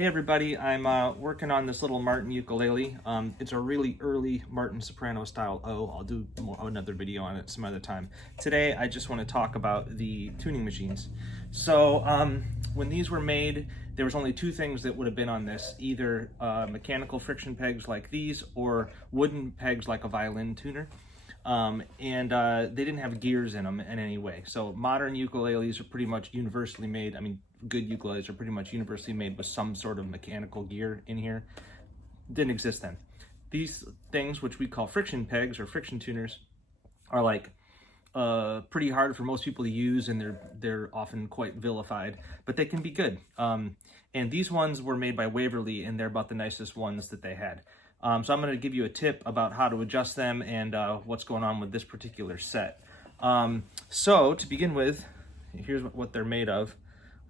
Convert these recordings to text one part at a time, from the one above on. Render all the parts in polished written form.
Hey everybody, I'm working on this little Martin ukulele. It's a really early Martin soprano style O. I'll do another video on it some other time. Today I just want to talk about the tuning machines. So when these were made, there was only two things that would have been on this, either mechanical friction pegs like these or wooden pegs like a violin tuner. They didn't have gears in them in any way. So modern ukuleles are pretty much universally made. I mean, good ukuleles are pretty much universally made with some sort of mechanical gear in here. Didn't exist then. These things, which we call friction pegs or friction tuners, are like pretty hard for most people to use, and they're often quite vilified, but they can be good. And these ones were made by Waverly, and they're about the nicest ones that they had. So I'm going to give you a tip about how to adjust them and what's going on with this particular set. So to begin with, here's what they're made of.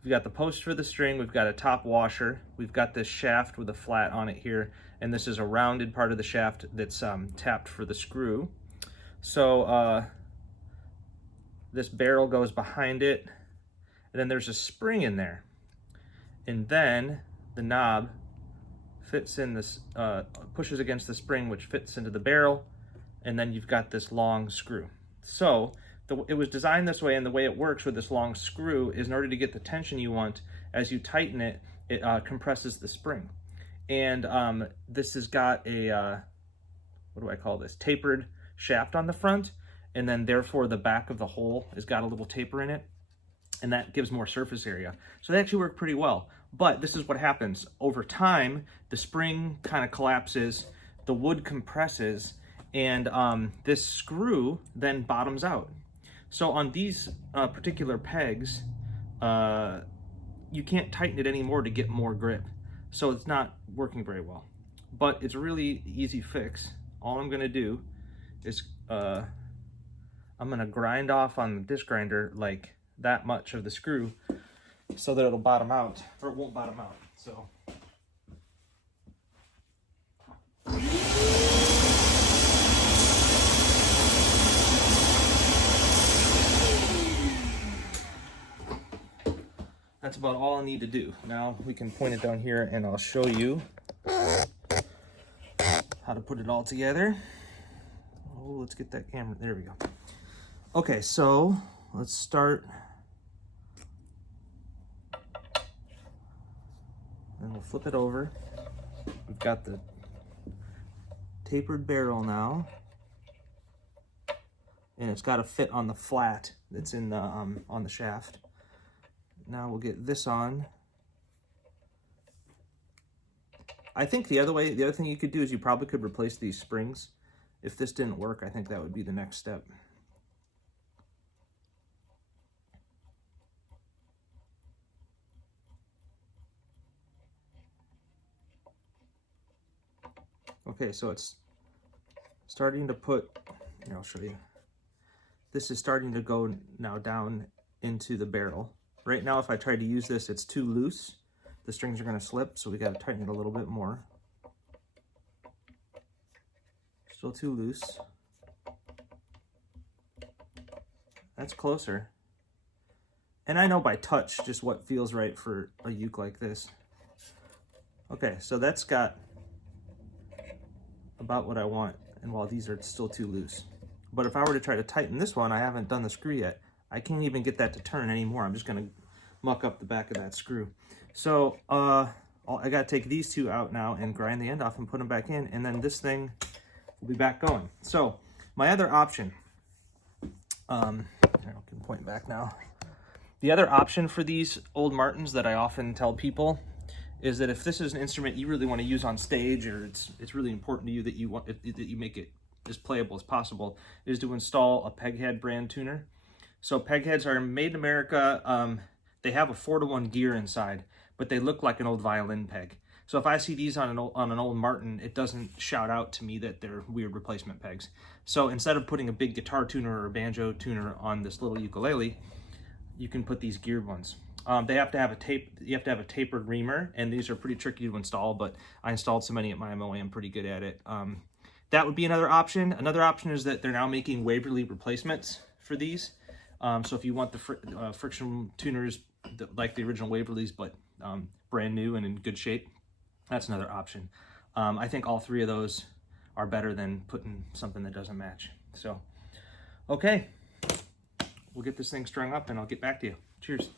We've got the post for the string, we've got a top washer, we've got this shaft with a flat on it here, and this is a rounded part of the shaft that's tapped for the screw. So this barrel goes behind it, and then there's a spring in there. And then the knob fits in this, pushes against the spring, which fits into the barrel, and then you've got this long screw. So it was designed this way, and the way it works with this long screw is in order to get the tension you want, as you tighten it, it compresses the spring. And this has got a, what do I call this? Tapered shaft on the front, and then therefore the back of the hole has got a little taper in it, and that gives more surface area. So they actually work pretty well. But this is what happens. Over time, the spring kind of collapses, the wood compresses, and this screw then bottoms out. So on these particular pegs, you can't tighten it anymore to get more grip. So it's not working very well. But it's a really easy fix. All I'm gonna do is I'm gonna grind off on the disc grinder like that much of the screw so that it'll bottom out, or it won't bottom out. So that's about all I need to do. Now we can point it down here and I'll show you how to put it all together. Oh, let's get that camera, there we go. Okay, so let's start. And we'll flip it over. We've got the tapered barrel now, and it's got to fit on the flat that's in the on the shaft. Now we'll get this on. I think the other thing you could do is you probably could replace these springs. If this didn't work, I think that would be the next step. Okay, so it's starting to put, here, I'll show you. This is starting to go now down into the barrel. Right now, if I try to use this, it's too loose. The strings are gonna slip, so we gotta tighten it a little bit more. Still too loose. That's closer. And I know by touch just what feels right for a uke like this. Okay, so that's got about what I want, and while these are still too loose. But if I were to try to tighten this one, I haven't done the screw yet. I can't even get that to turn anymore. I'm just gonna muck up the back of that screw. So I gotta take these two out now and grind the end off and put them back in, and then this thing will be back going. So my other option, I can point back now. The other option for these old Martins that I often tell people is that if this is an instrument you really want to use on stage, or it's really important to you that you make it as playable as possible, is to install a peghead brand tuner. So pegheads are made in America. They have a 4-to-1 gear inside, but they look like an old violin peg. So if I see these on an old Martin, it doesn't shout out to me that they're weird replacement pegs. So instead of putting a big guitar tuner or a banjo tuner on this little ukulele, you can put these geared ones. They have to have you have to have a tapered reamer, and these are pretty tricky to install, but I installed so many at my MOA, I'm pretty good at it. That would be another option. Another option is that they're now making Waverly replacements for these. So if you want the friction tuners like the original Waverlys, but brand new and in good shape, that's another option. I think all three of those are better than putting something that doesn't match. So, okay, we'll get this thing strung up and I'll get back to you. Cheers.